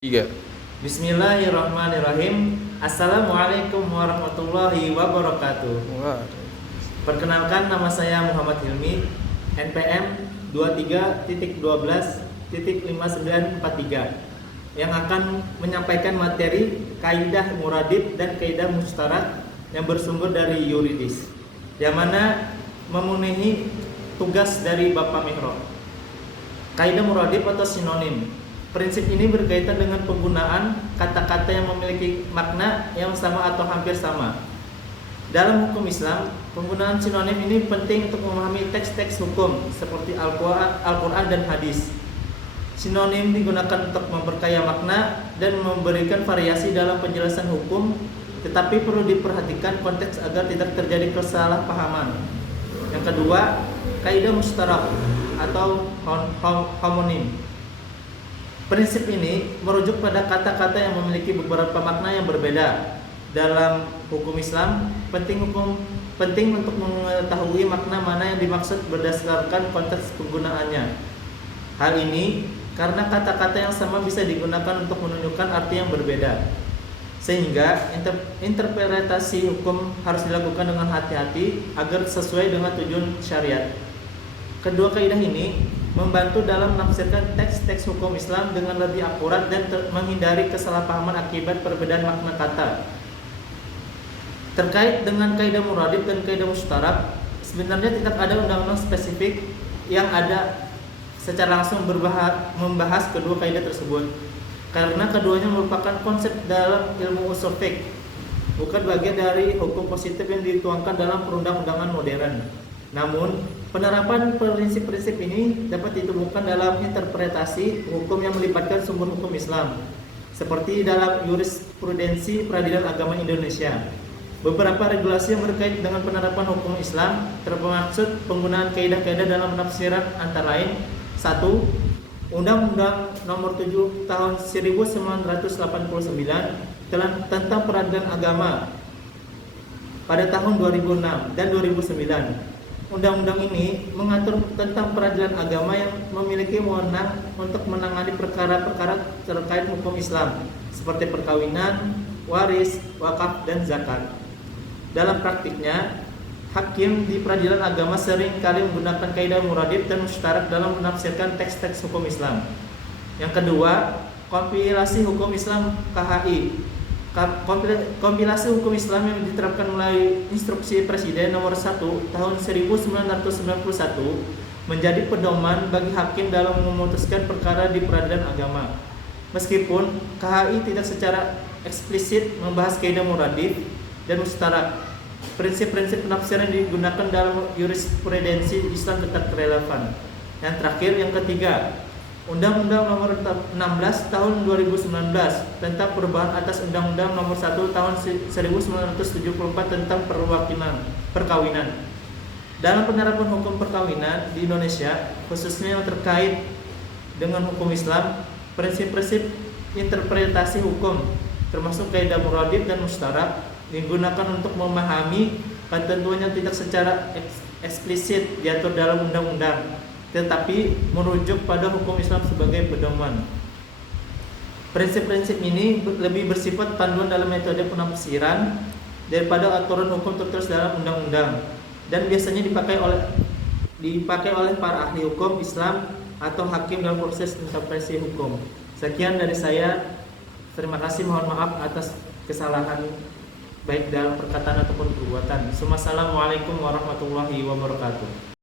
Tiga. Bismillahirrahmanirrahim. Assalamualaikum warahmatullahi wabarakatuh. Wah. Perkenalkan, nama saya Muhammad Hilmi, NPM 23.12.5943, yang akan menyampaikan materi kaidah muradib dan kaidah mustarak yang bersumber dari yuridis, yang mana memenuhi tugas dari Bapak Mihrab. Kaidah muradib atau sinonim. Prinsip ini berkaitan dengan penggunaan kata-kata yang memiliki makna yang sama atau hampir sama. Dalam hukum Islam, penggunaan sinonim ini penting untuk memahami teks-teks hukum seperti Al-Quran dan hadis. Sinonim digunakan untuk memperkaya makna dan memberikan variasi dalam penjelasan hukum, tetapi perlu diperhatikan konteks agar tidak terjadi kesalahpahaman. Yang kedua, kaidah mustarak atau homonim. Prinsip ini merujuk pada kata-kata yang memiliki beberapa makna yang berbeda. Dalam hukum Islam, penting untuk mengetahui makna mana yang dimaksud berdasarkan konteks penggunaannya. Hal ini karena kata-kata yang sama bisa digunakan untuk menunjukkan arti yang berbeda, sehingga interpretasi hukum harus dilakukan dengan hati-hati agar sesuai dengan tujuan syariat. Kedua kaidah ini membantu dalam menafsirkan teks-teks hukum Islam dengan lebih akurat dan menghindari kesalahpahaman akibat perbedaan makna kata. Terkait dengan kaidah muradib dan kaidah mustarak, sebenarnya tidak ada undang-undang spesifik yang ada secara langsung membahas kedua kaidah tersebut, karena keduanya merupakan konsep dalam ilmu ushul fiqh, bukan bagian dari hukum positif yang dituangkan dalam perundang-undangan modern. Namun, penerapan prinsip-prinsip ini dapat ditemukan dalam interpretasi hukum yang melibatkan sumber hukum Islam, seperti dalam jurisprudensi Peradilan Agama Indonesia. Beberapa regulasi yang berkait dengan penerapan hukum Islam termaksud penggunaan kaidah-kaidah dalam penafsiran antara lain: 1. Undang-Undang Nomor 7 Tahun 1989 tentang Peradilan Agama pada tahun 2006 dan 2009. Undang-undang ini mengatur tentang peradilan agama yang memiliki wewenang untuk menangani perkara-perkara terkait hukum Islam seperti perkawinan, waris, wakaf, dan zakat. Dalam praktiknya, hakim di peradilan agama sering kali menggunakan kaidah muradib dan mustarak dalam menafsirkan teks-teks hukum Islam. Yang kedua, kompilasi hukum Islam KHI. Kompilasi hukum Islam yang diterapkan melalui Instruksi Presiden Nomor 1 Tahun 1991 menjadi pedoman bagi hakim dalam memutuskan perkara di peradilan agama. Meskipun KHI tidak secara eksplisit membahas kaidah muradib dan mustarak, prinsip-prinsip penafsiran yang digunakan dalam jurisprudensi Islam tetap relevan. Yang terakhir, yang ketiga, Undang-Undang Nomor 16 Tahun 2019 tentang perubahan atas Undang-Undang Nomor 1 Tahun 1974 tentang perkawinan. Dalam penerapan hukum perkawinan di Indonesia, khususnya yang terkait dengan hukum Islam, prinsip-prinsip interpretasi hukum termasuk kaidah muradib dan mustarak digunakan untuk memahami ketentuan yang tidak secara eksplisit diatur dalam undang-undang, tetapi merujuk pada hukum Islam sebagai pedoman. Prinsip-prinsip ini lebih bersifat panduan dalam metode penafsiran daripada aturan hukum tertulis dalam undang-undang, dan biasanya dipakai oleh para ahli hukum Islam atau hakim dalam proses interpretasi hukum. Sekian dari saya. Terima kasih, mohon maaf atas kesalahan baik dalam perkataan ataupun perbuatan. Assalamualaikum warahmatullahi wabarakatuh.